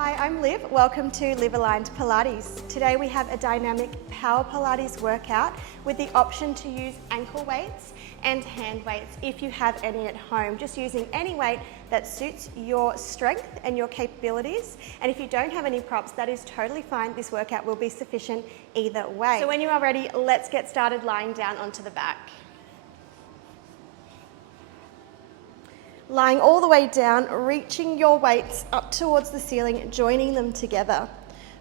Hi, I'm Liv. Welcome to Liv Aligned Pilates. Today we have a dynamic power Pilates workout with the option to use ankle weights and hand weights if you have any at home, just using any weight that suits your strength and your capabilities. And if you don't have any props, that is totally fine. This workout will be sufficient either way. So when you are ready, let's get started lying down onto the back. Lying all the way down, reaching your weights up towards the ceiling, joining them together.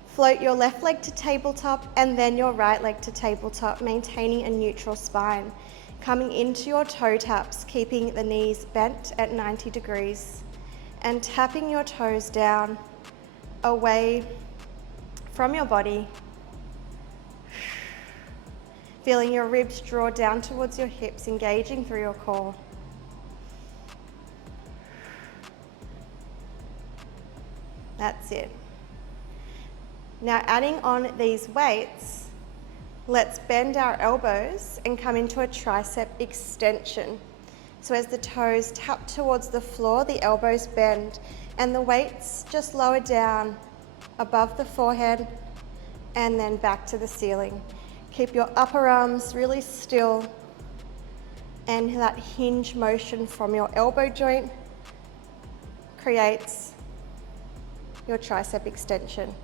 Float your left leg to tabletop and then your right leg to tabletop, maintaining a neutral spine. Coming into your toe taps, keeping the knees bent at 90 degrees and tapping your toes down away from your body. Feeling your ribs draw down towards your hips, engaging through your core. That's it. Now adding on these weights, let's bend our elbows and come into a tricep extension. So as the toes tap towards the floor, the elbows bend and the weights just lower down above the forehead and then back to the ceiling. Keep your upper arms really still and that hinge motion from your elbow joint creates your tricep extension.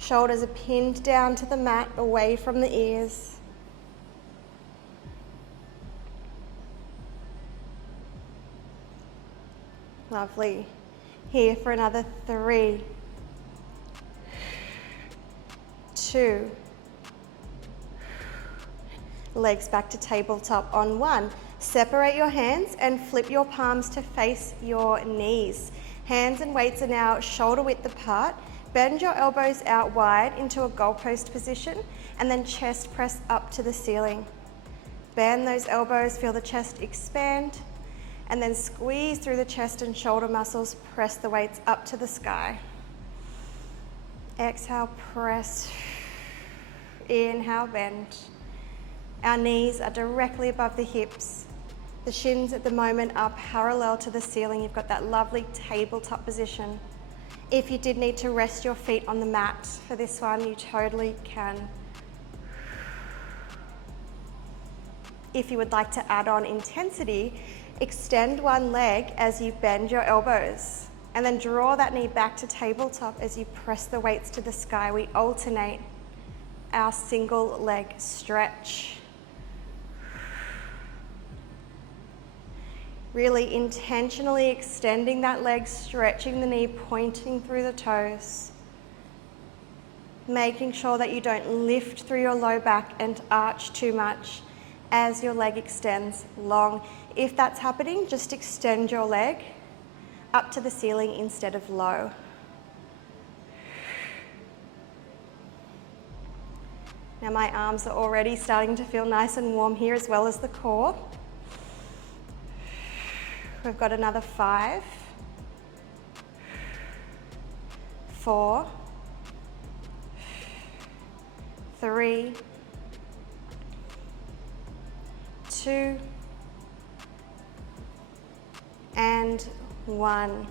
Shoulders are pinned down to the mat, away from the ears. Lovely. Here for another 3, 2. Legs back to tabletop on 1. Separate your hands and flip your palms to face your knees. Hands and weights are now shoulder width apart. Bend your elbows out wide into a goalpost position and then chest press up to the ceiling. Bend those elbows, feel the chest expand and then squeeze through the chest and shoulder muscles, press the weights up to the sky. Exhale, press. Inhale, bend. Our knees are directly above the hips. The shins at the moment are parallel to the ceiling. You've got that lovely tabletop position. If you did need to rest your feet on the mat for this one, you totally can. If you would like to add on intensity, extend one leg as you bend your elbows and then draw that knee back to tabletop as you press the weights to the sky. We alternate our single leg stretch. Really intentionally extending that leg, stretching the knee, pointing through the toes. Making sure that you don't lift through your low back and arch too much as your leg extends long. If that's happening, just extend your leg up to the ceiling instead of low. Now my arms are already starting to feel nice and warm here, as well as the core. We've got another 5, 4, 3, 2, and 1.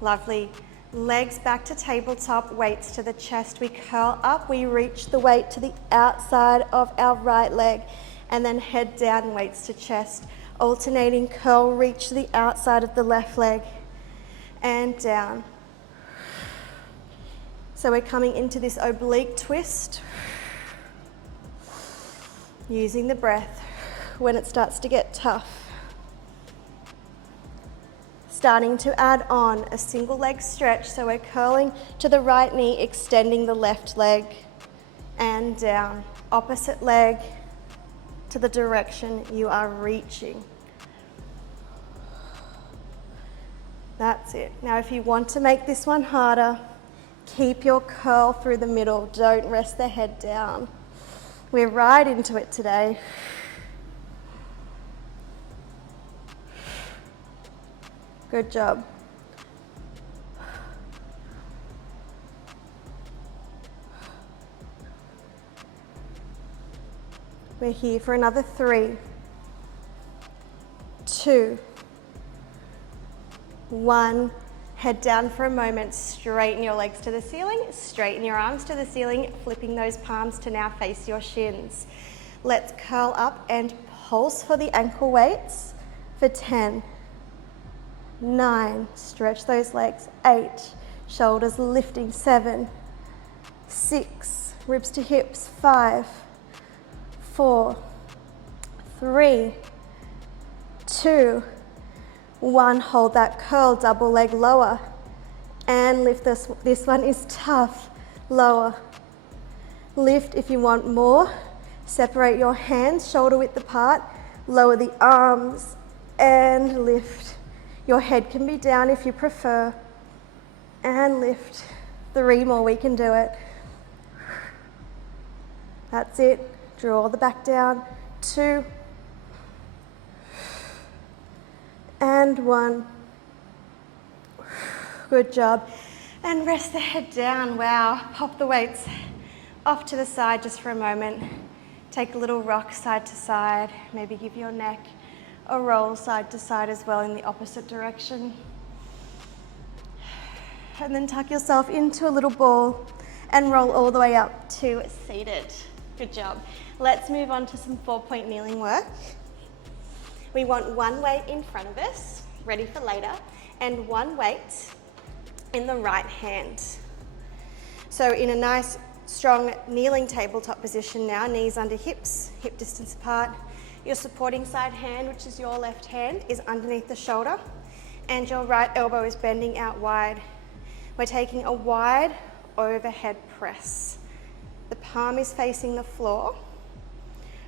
Lovely. Legs back to tabletop, weights to the chest. We curl up, we reach the weight to the outside of our right leg, and then head down, weights to chest. Alternating curl, reach to the outside of the left leg and down. So we're coming into this oblique twist, using the breath when it starts to get tough. Starting to add on a single leg stretch, so we're curling to the right knee, extending the left leg and down. Opposite leg to the direction you are reaching. That's it. Now if you want to make this one harder, keep your curl through the middle. Don't rest the head down. We're right into it today. Good job. We're here for another 3, 2, 1. Head down for a moment, straighten your legs to the ceiling, straighten your arms to the ceiling, flipping those palms to now face your shins. Let's curl up and pulse for the ankle weights for 10, 9, stretch those legs, 8, shoulders lifting, 7, 6, ribs to hips, 5, 4, 3, 2, 1, hold that curl, double leg lower, and lift this. This one is tough, lower. Lift if you want more. Separate your hands, shoulder width apart, lower the arms, and lift. Your head can be down if you prefer, and lift. 3 more, we can do it. That's it, draw the back down, 2, and 1. Good job. And rest the head down. Wow. Pop the weights off to the side just for a moment. Take a little rock side to side. Maybe give your neck a roll side to side as well in the opposite direction. And then tuck yourself into a little ball and roll all the way up to seated. Good job. Let's move on to some 4-point kneeling work. We want 1 weight in front of us, ready for later, and 1 weight in the right hand. So in a nice, strong kneeling tabletop position now, knees under hips, hip distance apart. Your supporting side hand, which is your left hand, is underneath the shoulder, and your right elbow is bending out wide. We're taking a wide overhead press. The palm is facing the floor,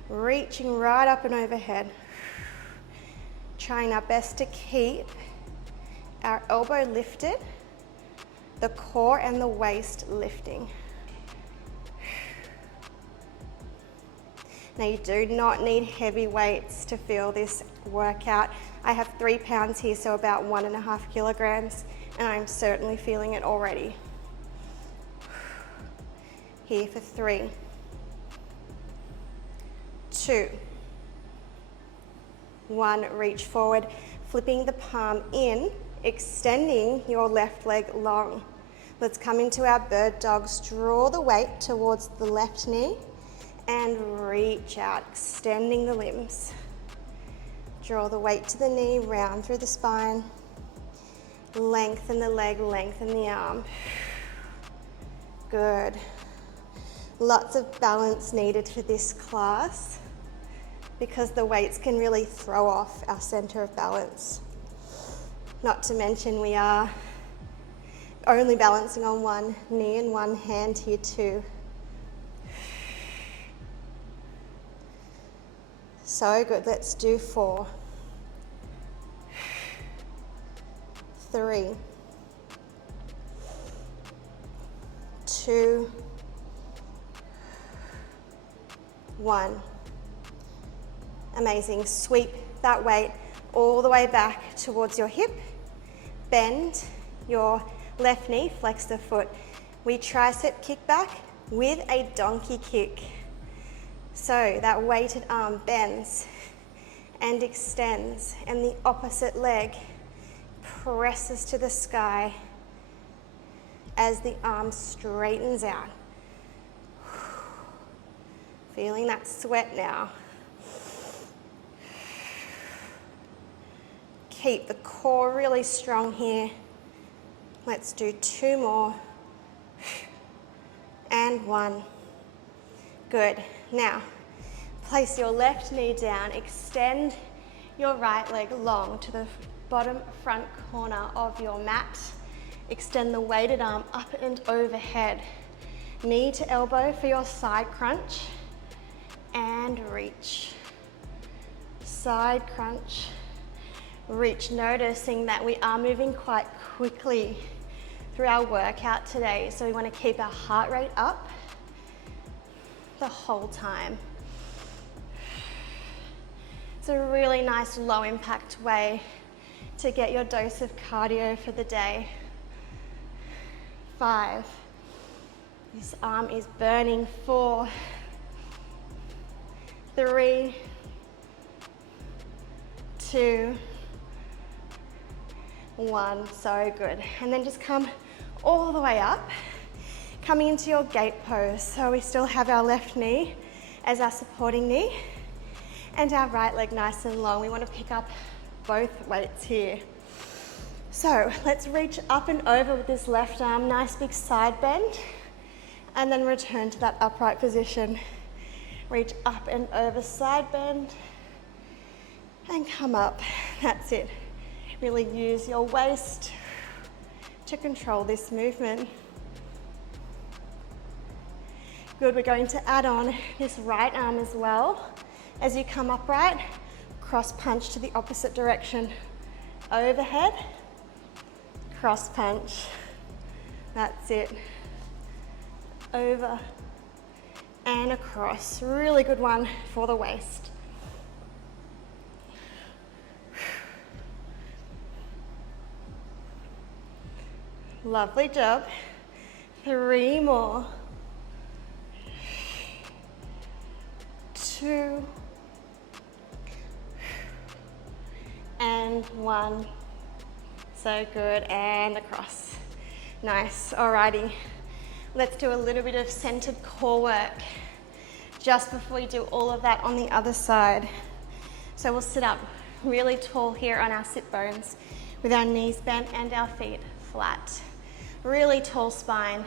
reaching right up and overhead. Trying our best to keep our elbow lifted, the core and the waist lifting. Now you do not need heavy weights to feel this workout. I have 3 pounds here, so about 1.5 kilograms, and I'm certainly feeling it already. Here for 3, 2, 1, reach forward, flipping the palm in, extending your left leg long. Let's come into our bird dogs. Draw the weight towards the left knee and reach out, extending the limbs. Draw the weight to the knee, round through the spine. Lengthen the leg, lengthen the arm. Good. Lots of balance needed for this class, because the weights can really throw off our center of balance. Not to mention we are only balancing on 1 knee and 1 hand here too. So good, let's do 4, 3, 2, 1. Amazing. Sweep that weight all the way back towards your hip. Bend your left knee, flex the foot. We tricep kick back with a donkey kick. So that weighted arm bends and extends, and the opposite leg presses to the sky as the arm straightens out. Feeling that sweat now. Keep the core really strong here. Let's do 2 more. And 1. Good. Now, place your left knee down, extend your right leg long to the bottom front corner of your mat. Extend the weighted arm up and overhead. Knee to elbow for your side crunch. And reach. Side crunch. Reach, noticing that we are moving quite quickly through our workout today, so we want to keep our heart rate up the whole time. It's a really nice low impact way to get your dose of cardio for the day. 5. This arm is burning. 4, 3, 2, 1, so good. And then just come all the way up, coming into your gate pose. So we still have our left knee as our supporting knee and our right leg nice and long. We want to pick up both weights here. So let's reach up and over with this left arm, nice big side bend, and then return to that upright position. Reach up and over, side bend, and come up. That's it. Really use your waist to control this movement. Good, we're going to add on this right arm as well. As you come upright, cross punch to the opposite direction. Overhead, cross punch. That's it. Over and across. Really good one for the waist. Lovely job. 3 more. 2 and 1. So good, and across. Nice, alrighty. Let's do a little bit of centered core work just before we do all of that on the other side. So we'll sit up really tall here on our sit bones with our knees bent and our feet flat. Really tall spine,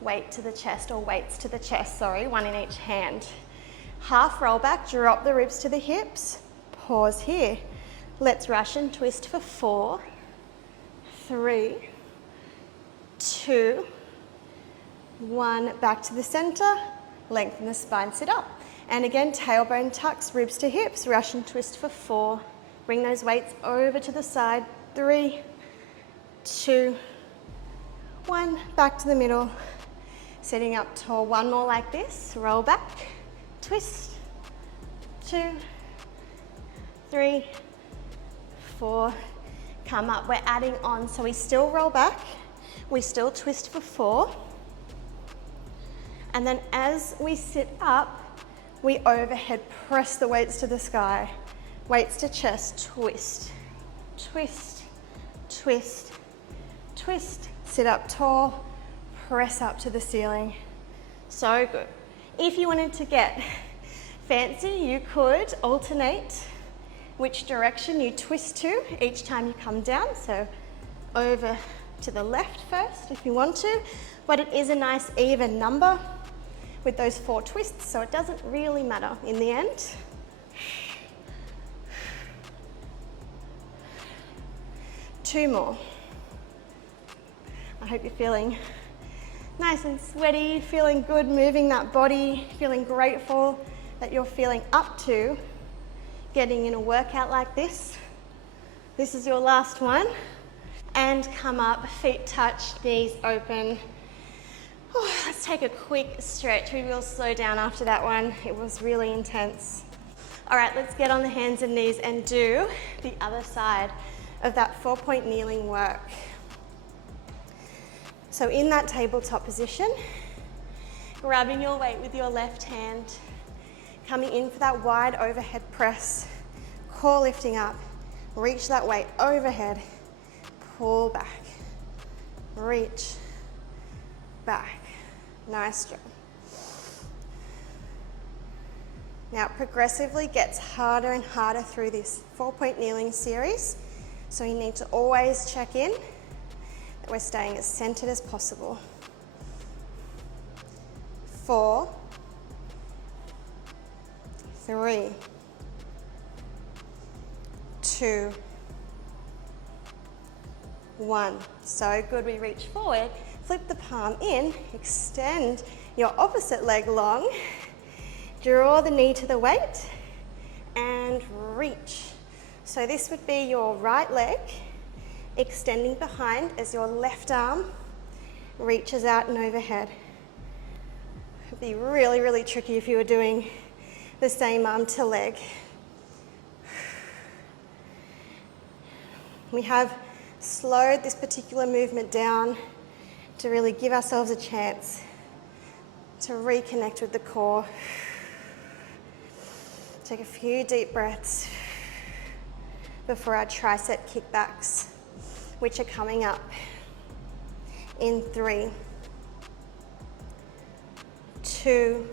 weight to the chest, or weights to the chest, sorry, 1 in each hand. Half roll back, drop the ribs to the hips, pause here. Let's Russian twist for 4, 3, 2, 1, back to the center, lengthen the spine, sit up. And again, tailbone tucks, ribs to hips, Russian twist for 4. Bring those weights over to the side, 3, 2, 1, back to the middle. Sitting up tall, 1 more like this, roll back, twist, 2, 3, 4, come up. We're adding on, so we still roll back, we still twist for 4, and then as we sit up, we overhead press the weights to the sky. Weights to chest, twist, twist, twist, twist. Sit up tall, press up to the ceiling. So good. If you wanted to get fancy, you could alternate which direction you twist to each time you come down. So over to the left first if you want to, but it is a nice even number with those 4 twists, so it doesn't really matter in the end. Two more. I hope you're feeling nice and sweaty, feeling good, moving that body, feeling grateful that you're feeling up to getting in a workout like this. This is your last one. And come up, feet touch, knees open. Let's take a quick stretch. We will slow down after that one. It was really intense. All right, let's get on the hands and knees and do the other side of that 4-point kneeling work. So in that tabletop position, grabbing your weight with your left hand, coming in for that wide overhead press, core lifting up, reach that weight overhead, pull back, reach, back. Nice job. Now it progressively gets harder and harder through this 4-point kneeling series, so you need to always check in that we're staying as centered as possible. 4, 3, 2, 1. So good, we reach forward, flip the palm in, extend your opposite leg long, draw the knee to the weight, and reach. So this would be your right leg extending behind as your left arm reaches out and overhead. It'd be really, really tricky if you were doing the same arm to leg. We have slowed this particular movement down to really give ourselves a chance to reconnect with the core. Take a few deep breaths before our tricep kickbacks. which are coming up in 3, 2,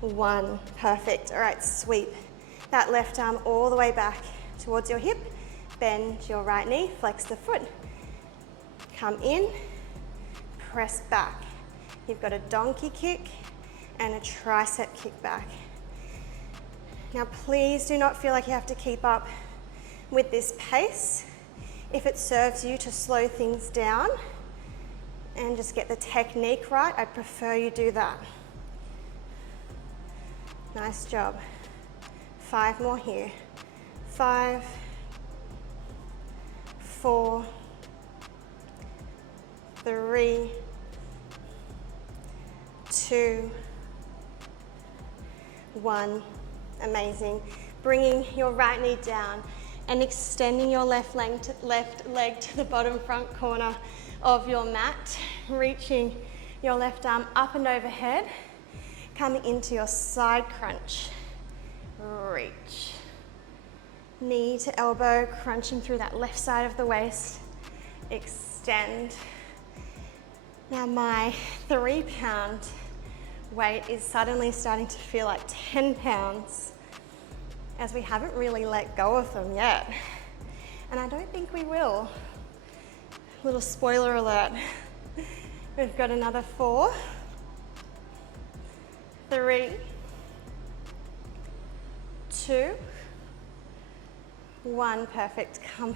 1. Perfect. All right, sweep that left arm all the way back towards your hip. Bend your right knee, flex the foot. Come in, press back. You've got a donkey kick and a tricep kick back. Now please do not feel like you have to keep up with this pace. If it serves you to slow things down and just get the technique right, I'd prefer you do that. Nice job. 5 more here. 5, 4, 3, 2, 1. Amazing. Bringing your right knee down and extending your left leg to the bottom front corner of your mat, reaching your left arm up and overhead, coming into your side crunch. Reach. Knee to elbow, crunching through that left side of the waist. Extend. Now my 3-pound weight is suddenly starting to feel like 10 pounds as we haven't really let go of them yet. And I don't think we will. Little spoiler alert. We've got another 4, 3, 2, 1. Perfect. Come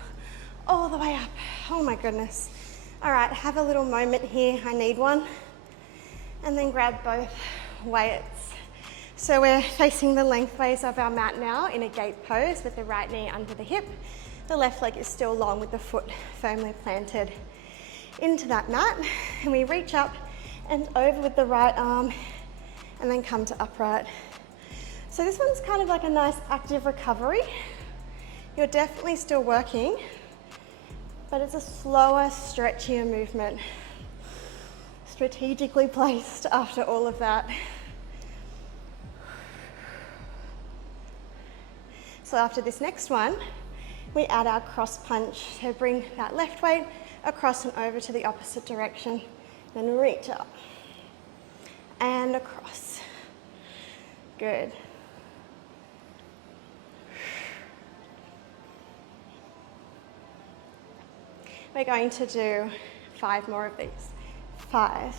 all the way up. Oh my goodness. All right, have a little moment here. I need one. And then grab both weights. So we're facing the lengthways of our mat now in a gate pose with the right knee under the hip. The left leg is still long with the foot firmly planted into that mat. And we reach up and over with the right arm and then come to upright. So this one's kind of like a nice active recovery. You're definitely still working, but it's a slower, stretchier movement. Strategically placed after all of that. So after this next one, we add our cross punch. So bring that left weight across and over to the opposite direction, then reach up and across. Good. We're going to do 5 more of these. 5,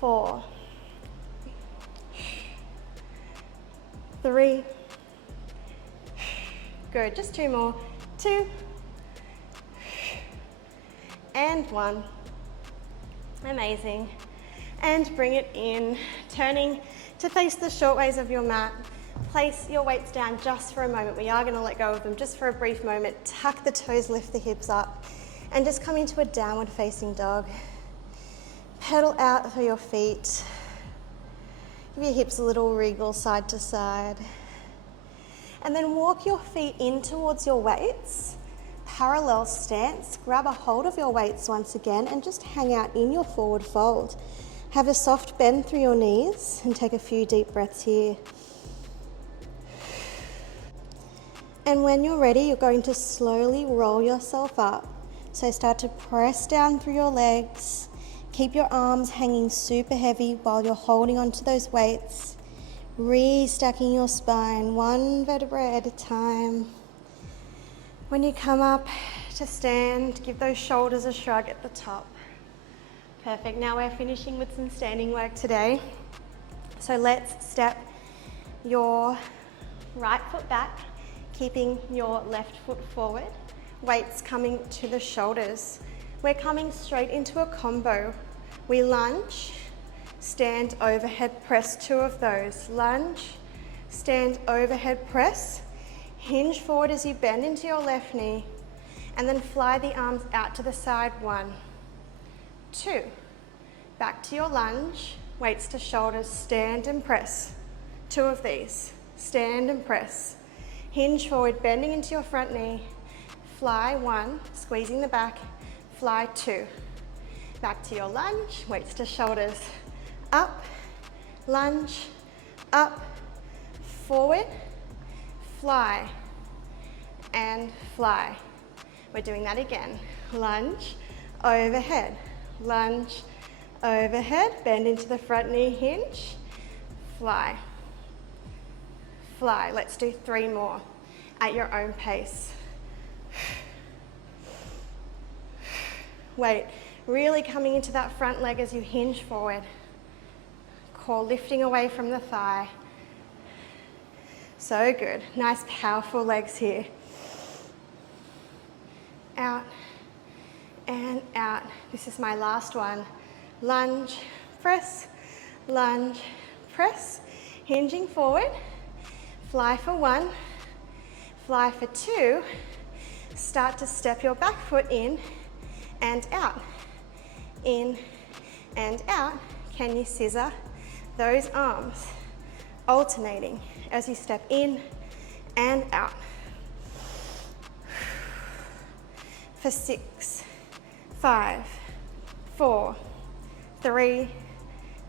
4, 3, good, just 2 more, 2, and 1, amazing, and bring it in, turning to face the short ways of your mat. Place your weights down just for a moment. We are going to let go of them just for a brief moment. Tuck the toes, lift the hips up, and just come into a downward facing dog. Pedal out for your feet. Give your hips a little wriggle side to side. And then walk your feet in towards your weights. Parallel stance. Grab a hold of your weights once again and just hang out in your forward fold. Have a soft bend through your knees and take a few deep breaths here. And when you're ready, you're going to slowly roll yourself up. So start to press down through your legs. Keep your arms hanging super heavy while you're holding onto those weights. Restacking your spine, 1 vertebra at a time. When you come up to stand, give those shoulders a shrug at the top. Perfect. Now we're finishing with some standing work today. So let's step your right foot back, keeping your left foot forward, weights coming to the shoulders. We're coming straight into a combo. We lunge, stand, overhead press, 2 of those. Lunge, stand, overhead press, hinge forward as you bend into your left knee, and then fly the arms out to the side, 1, 2. Back to your lunge, weights to shoulders, stand and press. 2 of these, stand and press. Hinge forward, bending into your front knee. Fly, 1, squeezing the back. Fly, 2. Back to your lunge, weights to shoulders. Up, lunge, up, forward, fly, and fly. We're doing that again. Lunge, overhead, lunge, overhead, bend into the front knee, hinge, fly, fly. Let's do 3 more at your own pace. Weight really coming into that front leg as you hinge forward. Core lifting away from the thigh. So good. Nice, powerful legs here. Out and out. This is my last one. Lunge, press, hinging forward. Fly for 1, fly for 2. Start to step your back foot in and out. In and out. Can you scissor those arms? Alternating as you step in and out. For 6, 5, 4, 3,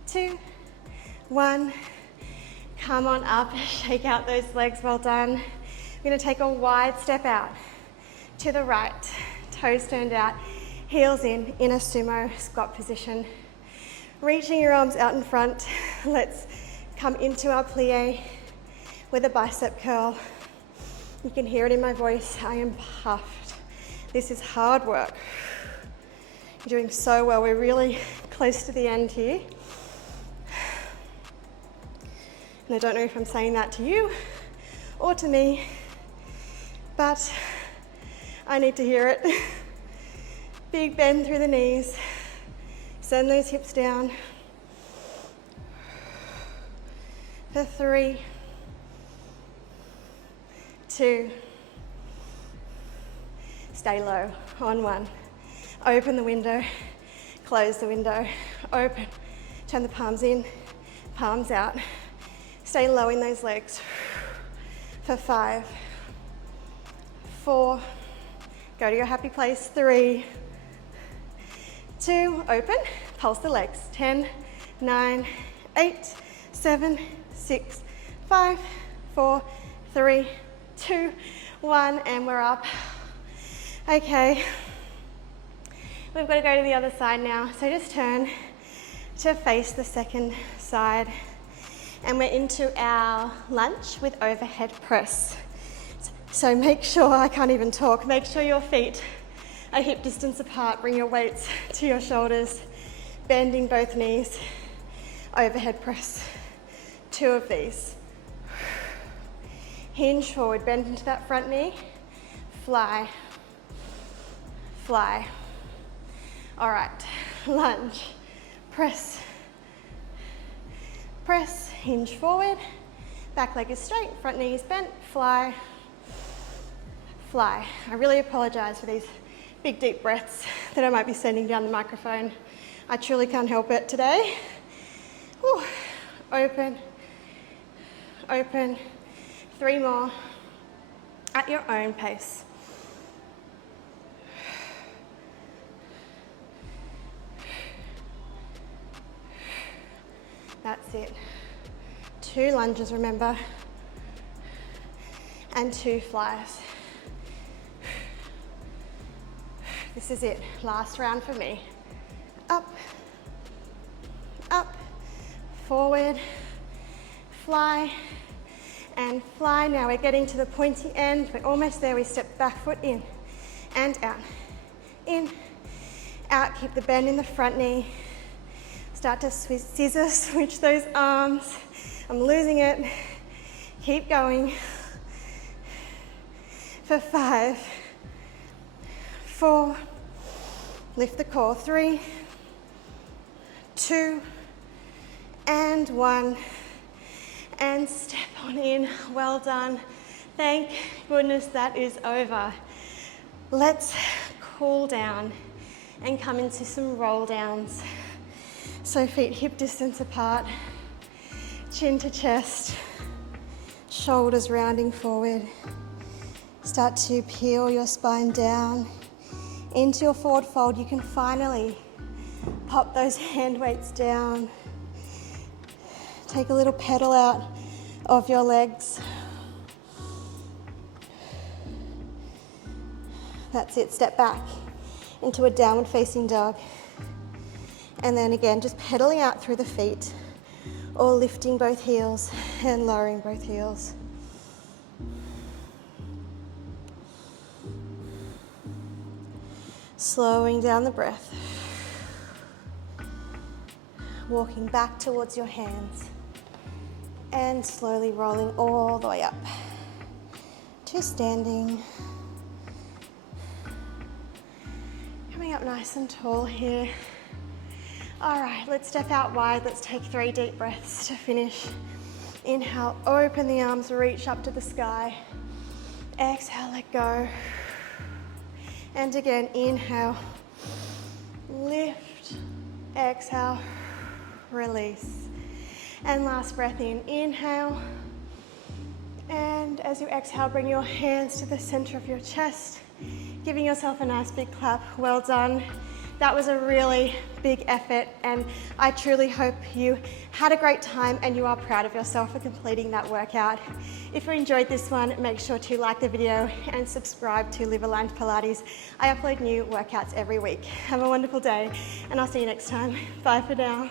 2, 1. Come on up, shake out those legs, well done. We're gonna take a wide step out to the right, toes turned out, heels in a sumo squat position. Reaching your arms out in front, let's come into our plie with a bicep curl. You can hear it in my voice, I am puffed. This is hard work. You're doing so well, we're really close to the end here. And I don't know if I'm saying that to you or to me, but I need to hear it. Big bend through the knees. Send those hips down. For 3, 2, stay low on 1. Open the window, close the window, open. Turn the palms in, palms out. Stay low in those legs. For 5, 4, go to your happy place. 3, 2, open, pulse the legs. 10, 9, 8, 7, 6, 5, 4, 3, 2, 1, and we're up. Okay, we've got to go to the other side now. So just turn to face the second side. And we're into our lunge with overhead press. So make sure, I can't even talk, make sure your feet are hip distance apart. Bring your weights to your shoulders, bending both knees. Overhead press, 2 of these. Hinge forward, bend into that front knee. Fly, fly. All right, lunge, press, press, hinge forward. Back leg is straight, front knee is bent. Fly, fly. I really apologize for these big deep breaths that I might be sending down the microphone. I truly can't help it today. Whew. Open, open. 3 more at your own pace. That's it. 2 lunges, remember, and 2 flies. This is it, last round for me. Up, up, forward, fly, and fly. Now we're getting to the pointy end. We're almost there. We step back foot in and out. In, out. Keep the bend in the front knee. Start to scissor switch those arms. I'm losing it. Keep going. For 5, 4, lift the core. 3, 2, and 1. And step on in. Well done. Thank goodness that is over. Let's cool down and come into some roll downs. So feet hip distance apart, chin to chest, shoulders rounding forward. Start to peel your spine down into your forward fold. You can finally pop those hand weights down. Take a little pedal out of your legs. That's it, step back into a downward facing dog. And then again, just pedaling out through the feet or lifting both heels and lowering both heels. Slowing down the breath. Walking back towards your hands and slowly rolling all the way up to standing. Coming up nice and tall here. All right, let's step out wide. Let's take 3 deep breaths to finish. Inhale, open the arms, reach up to the sky. Exhale, let go. And again, inhale, lift, exhale, release. And last breath in, inhale. And as you exhale, bring your hands to the center of your chest, giving yourself a nice big clap. Well done. That was a really big effort, and I truly hope you had a great time and you are proud of yourself for completing that workout. If you enjoyed this one, make sure to like the video and subscribe to Live Aligned Pilates. I upload new workouts every week. Have a wonderful day, and I'll see you next time. Bye for now.